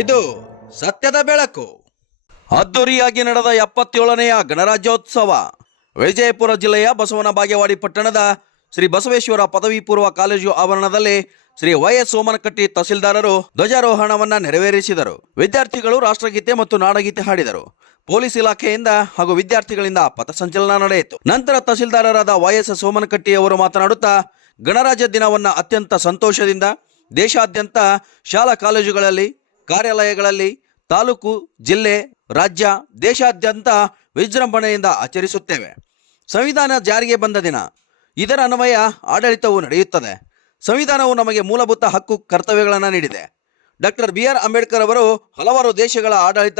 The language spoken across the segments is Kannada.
ಇದು ಸತ್ಯದ ಬೆಳಕು. ಅದ್ದೂರಿಯಾಗಿ ನಡೆದ ಎಪ್ಪತ್ತೇಳನೆಯ ಗಣರಾಜ್ಯೋತ್ಸವ. ವಿಜಯಪುರ ಜಿಲ್ಲೆಯ ಬಸವನ ಬಾಗೇವಾಡಿ ಪಟ್ಟಣದ ಶ್ರೀ ಬಸವೇಶ್ವರ ಪದವಿ ಪೂರ್ವ ಕಾಲೇಜು ಆವರಣದಲ್ಲಿ ಶ್ರೀ ವೈಎಸ್ ಸೋಮನಕಟ್ಟಿ ತಹಸೀಲ್ದಾರರು ಧ್ವಜಾರೋಹಣವನ್ನ ನೆರವೇರಿಸಿದರು. ವಿದ್ಯಾರ್ಥಿಗಳು ರಾಷ್ಟ್ರಗೀತೆ ಮತ್ತು ನಾಡಗೀತೆ ಹಾಡಿದರು. ಪೊಲೀಸ್ ಇಲಾಖೆಯಿಂದ ಹಾಗೂ ವಿದ್ಯಾರ್ಥಿಗಳಿಂದ ಪಥಸಂಚಲನ ನಡೆಯಿತು. ನಂತರ ತಹಸೀಲ್ದಾರರಾದ ವೈಎಸ್ ಸೋಮನಕಟ್ಟಿ ಅವರು ಮಾತನಾಡುತ್ತಾ, ಗಣರಾಜ್ಯ ದಿನವನ್ನ ಅತ್ಯಂತ ಸಂತೋಷದಿಂದ ದೇಶಾದ್ಯಂತ ಶಾಲಾ ಕಾಲೇಜುಗಳಲ್ಲಿ ಕಾರ್ಯಾಲಯಗಳಲ್ಲಿ ತಾಲೂಕು, ಜಿಲ್ಲೆ, ರಾಜ್ಯ, ದೇಶಾದ್ಯಂತ ವಿಜೃಂಭಣೆಯಿಂದ ಆಚರಿಸುತ್ತೇವೆ. ಸಂವಿಧಾನ ಜಾರಿಗೆ ಬಂದ ದಿನ. ಇದರ ಅನ್ವಯ ಆಡಳಿತವು ನಡೆಯುತ್ತದೆ. ಸಂವಿಧಾನವು ನಮಗೆ ಮೂಲಭೂತ ಹಕ್ಕು, ಕರ್ತವ್ಯಗಳನ್ನು ನೀಡಿದೆ. ಡಾಕ್ಟರ್ ಬಿ ಆರ್ ಅಂಬೇಡ್ಕರ್ ಅವರು ಹಲವಾರು ದೇಶಗಳ ಆಡಳಿತ,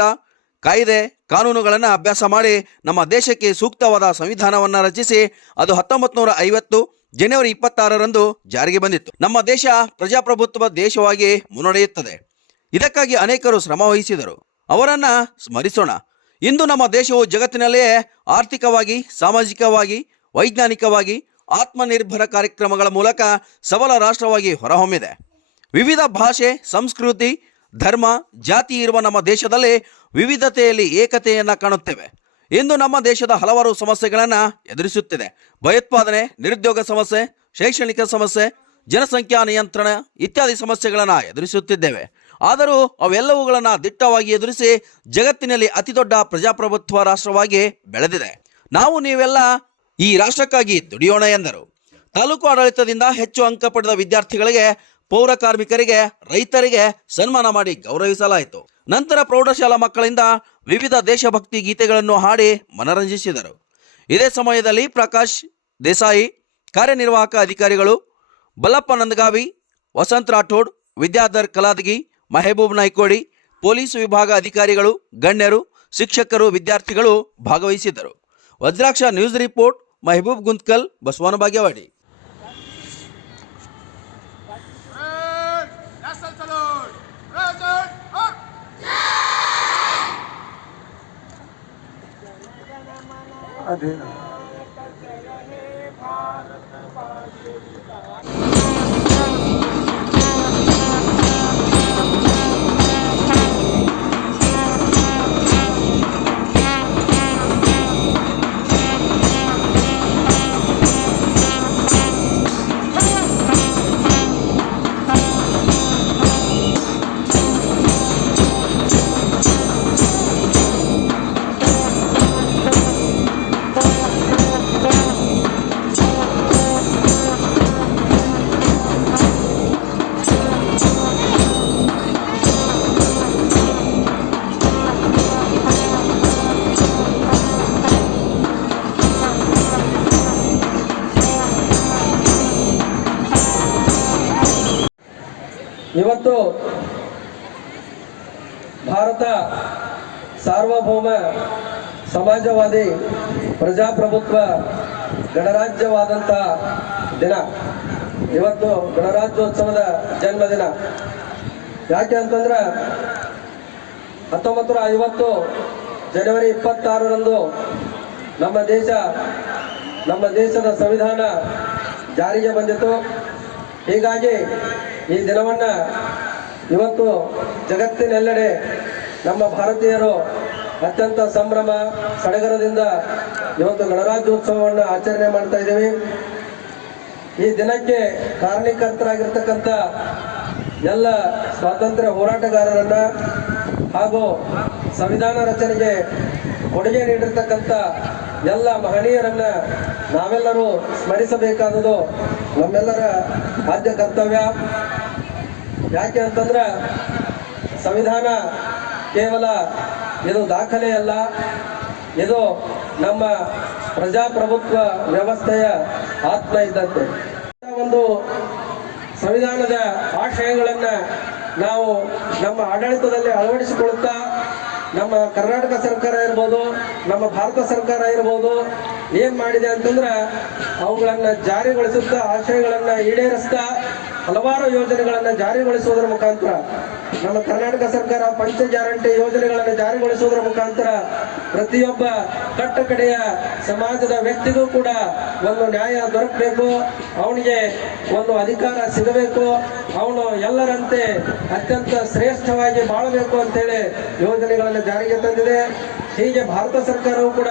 ಕಾಯ್ದೆ, ಕಾನೂನುಗಳನ್ನು ಅಭ್ಯಾಸ ಮಾಡಿ ನಮ್ಮ ದೇಶಕ್ಕೆ ಸೂಕ್ತವಾದ ಸಂವಿಧಾನವನ್ನು ರಚಿಸಿ ಅದು ಹತ್ತೊಂಬತ್ತು ನೂರ ಐವತ್ತು ಜನವರಿ ಇಪ್ಪತ್ತಾರರಂದು ಜಾರಿಗೆ ಬಂದಿತ್ತು. ನಮ್ಮ ದೇಶ ಪ್ರಜಾಪ್ರಭುತ್ವ ದೇಶವಾಗಿ ಮುನ್ನಡೆಯುತ್ತದೆ. ಇದಕ್ಕಾಗಿ ಅನೇಕರು ಶ್ರಮ ವಹಿಸಿದರು. ಅವರನ್ನ ಸ್ಮರಿಸೋಣ. ಇಂದು ನಮ್ಮ ದೇಶವು ಜಗತ್ತಿನಲ್ಲಿಯೇ ಆರ್ಥಿಕವಾಗಿ, ಸಾಮಾಜಿಕವಾಗಿ, ವೈಜ್ಞಾನಿಕವಾಗಿ, ಆತ್ಮನಿರ್ಭರ ಕಾರ್ಯಕ್ರಮಗಳ ಮೂಲಕ ಸಬಲ ರಾಷ್ಟ್ರವಾಗಿ ಹೊರಹೊಮ್ಮಿದೆ. ವಿವಿಧ ಭಾಷೆ, ಸಂಸ್ಕೃತಿ, ಧರ್ಮ, ಜಾತಿ ಇರುವ ನಮ್ಮ ದೇಶದಲ್ಲಿ ವಿವಿಧತೆಯಲ್ಲಿ ಏಕತೆಯನ್ನು ಕಾಣುತ್ತೇವೆ. ಇಂದು ನಮ್ಮ ದೇಶದ ಹಲವಾರು ಸಮಸ್ಯೆಗಳನ್ನು ಎದುರಿಸುತ್ತಿದೆ. ಭಯೋತ್ಪಾದನೆ, ನಿರುದ್ಯೋಗ ಸಮಸ್ಯೆ, ಶೈಕ್ಷಣಿಕ ಸಮಸ್ಯೆ, ಜನಸಂಖ್ಯಾ ನಿಯಂತ್ರಣ ಇತ್ಯಾದಿ ಸಮಸ್ಯೆಗಳನ್ನು ಎದುರಿಸುತ್ತಿದ್ದೇವೆ. ಆದರೂ ಅವೆಲ್ಲವುಗಳನ್ನು ದಿಟ್ಟವಾಗಿ ಎದುರಿಸಿ ಜಗತ್ತಿನಲ್ಲಿ ಅತಿದೊಡ್ಡ ಪ್ರಜಾಪ್ರಭುತ್ವ ರಾಷ್ಟ್ರವಾಗಿ ಬೆಳೆದಿದೆ. ನಾವು ನೀವೆಲ್ಲ ಈ ರಾಷ್ಟ್ರಕ್ಕಾಗಿ ದುಡಿಯೋಣ ಎಂದರು. ತಾಲೂಕು ಆಡಳಿತದಿಂದ ಹೆಚ್ಚು ಅಂಕ ಪಡೆದ ವಿದ್ಯಾರ್ಥಿಗಳಿಗೆ, ಪೌರ ಕಾರ್ಮಿಕರಿಗೆ, ರೈತರಿಗೆ ಸನ್ಮಾನ ಮಾಡಿ ಗೌರವಿಸಲಾಯಿತು. ನಂತರ ಪ್ರೌಢಶಾಲಾ ಮಕ್ಕಳಿಂದ ವಿವಿಧ ದೇಶಭಕ್ತಿ ಗೀತೆಗಳನ್ನು ಹಾಡಿ ಮನರಂಜಿಸಿದರು. ಇದೇ ಸಮಯದಲ್ಲಿ ಪ್ರಕಾಶ್ ದೇಸಾಯಿ, ಕಾರ್ಯನಿರ್ವಾಹಕ ಅಧಿಕಾರಿಗಳು ಬಲ್ಲಪ್ಪ ನಂದಗಾವಿ, ವಸಂತ್ ರಾಠೋಡ್, ವಿದ್ಯಾಧರ್ ಕಲಾದಗಿ ಮೆಹಬೂಬ್ ನಾಯ್ಕೋಡಿ, ಪೊಲೀಸ್ ವಿಭಾಗ ಅಧಿಕಾರಿಗಳು, ಗಣ್ಯರು, ಶಿಕ್ಷಕರು, ವಿದ್ಯಾರ್ಥಿಗಳು ಭಾಗವಹಿಸಿದ್ದರು ವಜ್ರಾಕ್ಷ ನ್ಯೂಸ್ ರಿಪೋರ್ಟ್, ಮಹಬೂಬ್ ಗುಂತ್ಕಲ್, ಬಸವನ ಭಾಗ್ಯವಾಡಿ! ಭಾರತ ಸಾರ್ವಭೌಮ ಸಮಾಜವಾದಿ ಪ್ರಜಾಪ್ರಭುತ್ವ ಗಣರಾಜ್ಯವಾದಂಥ ದಿನ. ಇವತ್ತು ಗಣರಾಜ್ಯೋತ್ಸವದ ಜನ್ಮದಿನ. ಯಾಕೆ ಅಂತಂದ್ರೆ ಹತ್ತೊಂಬತ್ತು ನೂರ ಐವತ್ತು ಜನವರಿ ಇಪ್ಪತ್ತಾರರಂದು ನಮ್ಮ ದೇಶ, ನಮ್ಮ ದೇಶದ ಸಂವಿಧಾನ ಜಾರಿಗೆ ಬಂದಿತ್ತು. ಹೀಗಾಗಿ ಈ ದಿನವನ್ನ ಇವತ್ತು ಜಗತ್ತಿನೆಲ್ಲೆಡೆ ನಮ್ಮ ಭಾರತೀಯರು ಅತ್ಯಂತ ಸಂಭ್ರಮ, ಸಡಗರದಿಂದ ಇವತ್ತು ಗಣರಾಜ್ಯೋತ್ಸವವನ್ನು ಆಚರಣೆ ಮಾಡ್ತಾ ಇದ್ದೀವಿ. ಈ ದಿನಕ್ಕೆ ಕಾರಣೀಕರ್ತರಾಗಿರ್ತಕ್ಕಂಥ ಎಲ್ಲ ಸ್ವಾತಂತ್ರ್ಯ ಹೋರಾಟಗಾರರನ್ನ ಹಾಗೂ ಸಂವಿಧಾನ ರಚನೆಗೆ ಕೊಡುಗೆ ನೀಡಿರ್ತಕ್ಕಂಥ ಎಲ್ಲ ಮಹನೀಯರನ್ನ ನಾವೆಲ್ಲರೂ ಸ್ಮರಿಸಬೇಕಾದುದು ನಮ್ಮೆಲ್ಲರ ಆದ್ಯ ಕರ್ತವ್ಯ. ಯಾಕೆ ಅಂತಂದ್ರೆ ಸಂವಿಧಾನ ಕೇವಲ ಇದು ದಾಖಲೆ ಅಲ್ಲ, ಇದು ನಮ್ಮ ಪ್ರಜಾಪ್ರಭುತ್ವ ವ್ಯವಸ್ಥೆಯ ಆತ್ಮ ಇದ್ದಂತೆ ಒಂದು ಸಂವಿಧಾನದ ಆಶಯಗಳನ್ನ ನಾವು ನಮ್ಮ ಆಡಳಿತದಲ್ಲಿ ಅಳವಡಿಸಿಕೊಳ್ಳುತ್ತಾ, ನಮ್ಮ ಕರ್ನಾಟಕ ಸರ್ಕಾರ ಇರ್ಬೋದು, ನಮ್ಮ ಭಾರತ ಸರ್ಕಾರ ಇರ್ಬೋದು, ಏನ್ ಮಾಡಿದೆ ಅಂತಂದ್ರೆ ಅವುಗಳನ್ನ ಜಾರಿಗೊಳಿಸುತ್ತಾ ಆಶಯಗಳನ್ನ ಈಡೇರಿಸ್ತಾ ಹಲವಾರು ಯೋಜನೆಗಳನ್ನು ಜಾರಿಗೊಳಿಸುವುದರ ಮುಖಾಂತರ ನಮ್ಮ ಕರ್ನಾಟಕ ಸರ್ಕಾರ ಪಂಚ ಗ್ಯಾರಂಟಿ ಯೋಜನೆಗಳನ್ನು ಜಾರಿಗೊಳಿಸುವುದರ ಮುಖಾಂತರ ಪ್ರತಿಯೊಬ್ಬ ಕಟ್ಟ ಕಡೆಯ ಸಮಾಜದ ವ್ಯಕ್ತಿಗೂ ಕೂಡ ಒಂದು ನ್ಯಾಯ ದೊರಕಬೇಕು. ಅವನಿಗೆ ಒಂದು ಅಧಿಕಾರ ಸಿಗಬೇಕು. ಅವನು ಎಲ್ಲರಂತೆ ಅತ್ಯಂತ ಶ್ರೇಷ್ಠವಾಗಿ ಬಾಳಬೇಕು ಅಂತೇಳಿ ಯೋಜನೆಗಳನ್ನು ಜಾರಿಗೆ ತಂದಿದೆ. ಹೀಗೆ ಭಾರತ ಸರ್ಕಾರವು ಕೂಡ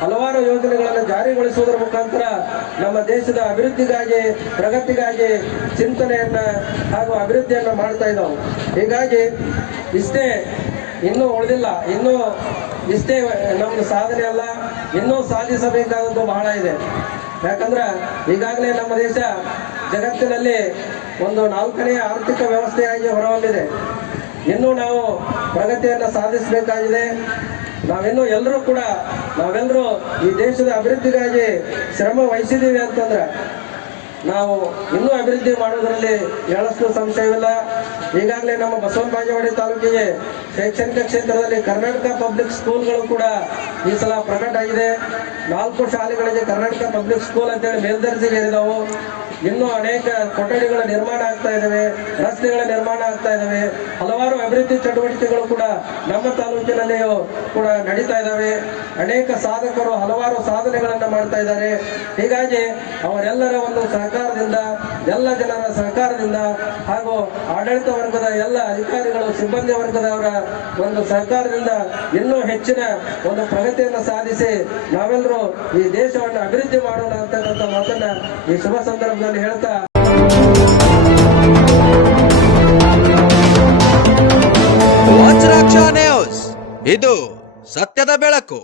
ಹಲವಾರು ಯೋಜನೆಗಳನ್ನು ಜಾರಿಗೊಳಿಸುವುದರ ಮುಖಾಂತರ ನಮ್ಮ ದೇಶದ ಅಭಿವೃದ್ಧಿಗಾಗಿ, ಪ್ರಗತಿಗಾಗಿ ಚಿಂತನೆಯನ್ನ ಹಾಗೂ ಅಭಿವೃದ್ಧಿಯನ್ನ ಮಾಡ್ತಾ ಇದ್ದಾವೆ. ಹೀಗಾಗಿ ಇಷ್ಟೇ ಇನ್ನೂ ಉಳಿದಿಲ್ಲ. ಇನ್ನೂ ಇಷ್ಟೇ ನಮ್ದು ಸಾಧನೆ ಅಲ್ಲ. ಇನ್ನೂ ಸಾಧಿಸಬೇಕಾದದ್ದು ಬಹಳ ಇದೆ. ಯಾಕಂದ್ರೆ ಈಗಾಗಲೇ ನಮ್ಮ ದೇಶ ಜಗತ್ತಿನಲ್ಲಿ ಒಂದು ನಾಲ್ಕನೇ ಆರ್ಥಿಕ ವ್ಯವಸ್ಥೆಯಾಗಿ ಹೊರಹೊಂದಿದೆ ಇನ್ನೂ ನಾವು ಪ್ರಗತಿಯನ್ನು ಸಾಧಿಸಬೇಕಾಗಿದೆ. ನಾವಿನ್ನೂ ಎಲ್ಲರೂ ಕೂಡ, ನಾವೆಲ್ಲರೂ ಈ ದೇಶದ ಅಭಿವೃದ್ಧಿಗಾಗಿ ಶ್ರಮ ವಹಿಸಿದ್ದೀವಿ ಅಂತಂದ್ರೆ, ನಾವು ಇನ್ನೂ ಅಭಿವೃದ್ಧಿ ಮಾಡೋದರಲ್ಲಿ ಹೇಳಷ್ಟು ಸಂಶಯವಿಲ್ಲ. ಈಗಾಗಲೇ ನಮ್ಮ ಬಸವನ ಬಾಜವಾಡಿ ತಾಲೂಕಿಗೆ ಶೈಕ್ಷಣಿಕ ಕ್ಷೇತ್ರದಲ್ಲಿ ಕರ್ನಾಟಕ ಪಬ್ಲಿಕ್ ಸ್ಕೂಲ್ಗಳು ಕೂಡ ಈ ಸಲ ಪ್ರಕಟ ಆಗಿದೆ. ನಾಲ್ಕು ಶಾಲೆಗಳಿಗೆ ಕರ್ನಾಟಕ ಪಬ್ಲಿಕ್ ಸ್ಕೂಲ್ ಅಂತೇಳಿ ಮೇಲ್ದರ್ಜೆಗೇರಿದವು ಇನ್ನೂ ಅನೇಕ ಕೊಠಡಿಗಳ ನಿರ್ಮಾಣ ಆಗ್ತಾ ಇದ್ದಾವೆ ರಸ್ತೆಗಳ ನಿರ್ಮಾಣ ಆಗ್ತಾ ಇದ್ದಾವೆ ಹಲವಾರು ಅಭಿವೃದ್ಧಿ ಚಟುವಟಿಕೆಗಳು ಕೂಡ ನಮ್ಮ ತಾಲೂಕಿನಲ್ಲಿಯೂ ಕೂಡ ನಡೀತಾ ಇದ್ದಾವೆ ಅನೇಕ ಸಾಧಕರು ಹಲವಾರು ಸಾಧನೆಗಳನ್ನು ಮಾಡ್ತಾ ಇದ್ದಾರೆ. ಹೀಗಾಗಿ ಅವರೆಲ್ಲರ ಒಂದು ಸಹಕಾರದಿಂದ ಎಲ್ಲ ಜನರ ಸಹಕಾರದಿಂದ ಹಾಗೂ ಆಡಳಿತ ವರ್ಗದ ಎಲ್ಲ ಅಧಿಕಾರಿಗಳು, ಸಿಬ್ಬಂದಿ ವರ್ಗದವರ ಒಂದು ಸಹಕಾರದಿಂದ ಇನ್ನೂ ಹೆಚ್ಚಿನ ಒಂದು ಪ್ರಗತಿಯನ್ನು ಸಾಧಿಸಿ ನಾವೆಲ್ಲರೂ ಈ ದೇಶವನ್ನು ಅಭಿವೃದ್ಧಿ ಮಾಡೋಣ ಅಂತಕ್ಕಂಥ ಮಾತನ್ನ ಈ ಶುಭ ಸಂದರ್ಭದಲ್ಲಿ ಹೇಳ್ತಾ ಇದು ಸತ್ಯದ ಬೆಳಕು.